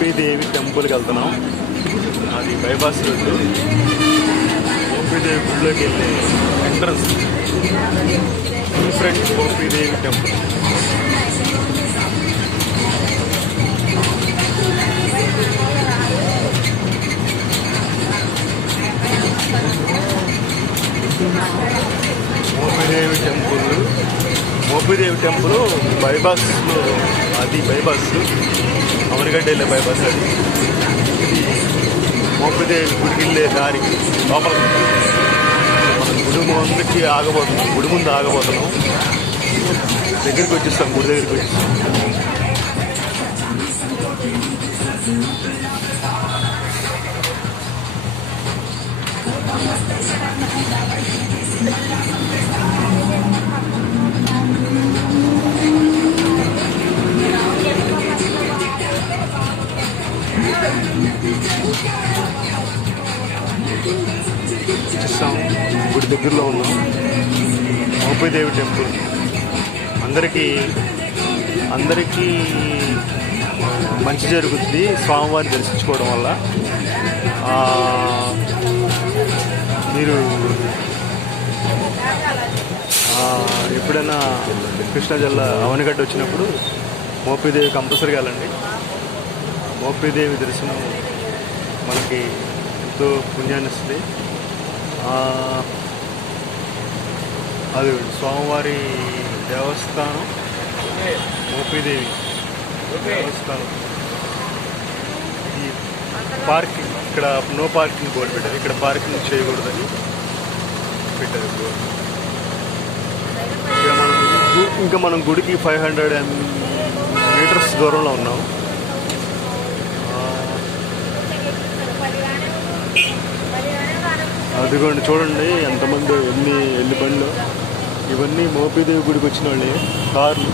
మోపీదేవి టెంపుల్కి వెళ్తున్నాం. అది బైపాస్ రోడ్డు. మోపీదేవి గుడిలోకి వెళ్ళే entrance front Mopidevi temple. Mopidevi temple బైపాస్లో, అది బైపాస్ అమరగడ్డ వెళ్ళే బైపాస్. అది మోపీదేవి గుడికి వెళ్ళే దారి లోపల మనం గుడి ముందు ఆగబోతున్నాం. దగ్గరికి వచ్చేస్తాం, గుడి దగ్గరికి వచ్చేస్తాం. గుడి దగ్గరలో ఉన్నాం. మోపీదేవి టెంపుల్ అందరికీ మంచి జరుగుతుంది స్వామివారిని దర్శించుకోవడం వల్ల. మీరు ఎప్పుడైనా కృష్ణా జిల్లా అవనిగడ్డ వచ్చినప్పుడు మోపీదేవి కంపల్సరీగా వెళ్ళండి. మోపీదేవి దర్శనం మనకి ఎంతో పుణ్యాన్ని ఇస్తుంది. అది స్వామివారి దేవస్థానం, మోపీదేవి దేవస్థానం. ఈ పార్కింగ్, ఇక్కడ నో పార్కింగ్ బోర్డు పెట్టారు. ఇక్కడ పార్కింగ్ చేయకూడదని పెట్టారు బోర్డు. ఇంకా మనం గుడికి 500 మీటర్స్ దూరంలో ఉన్నాం. అదిగోండి, చూడండి ఎంతమంది, ఎన్ని బండ్లు. ఇవన్నీ మోపీదేవి గుడికి వచ్చిన వాళ్ళే. కార్లు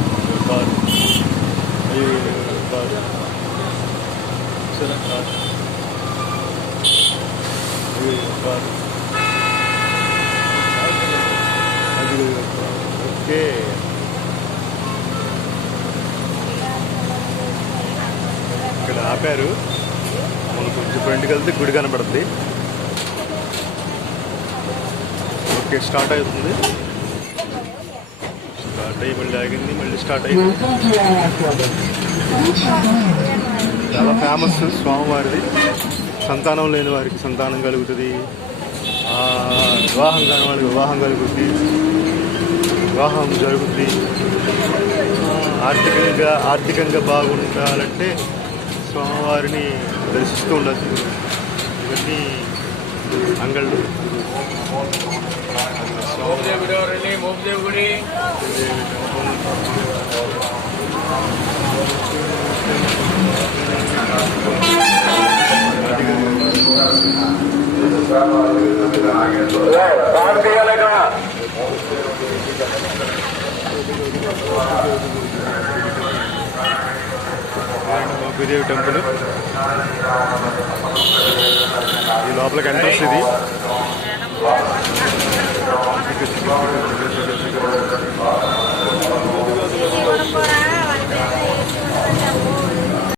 సరే, కారు అది ఓకే. ఇక్కడ ఆపారు. మనం కొంచెం ఫ్రంట్కి వెళ్తే గుడి కనపడుతుంది. ఓకే, స్టార్ట్ అవుతుంది. స్టార్ట్ అయ్యి మళ్ళీ ఆగింది, మళ్ళీ స్టార్ట్ అయ్యింది. చాలా ఫేమస్ స్వామివారిది. సంతానం లేని వారికి సంతానం కలుగుతుంది, వివాహం కాని వారికి వివాహం కలుగుతుంది, వివాహం జరుగుతుంది. ఆర్థికంగా బాగుండాలంటే స్వామివారిని దర్శిస్తూ ఉండొచ్చు. ఇవన్నీ అంగళ్ళు. మోపీదేవి గుడి మోపీదేవి టెంపుల్. ఈ లోపలికి ఎంట్రన్స్ ఇది.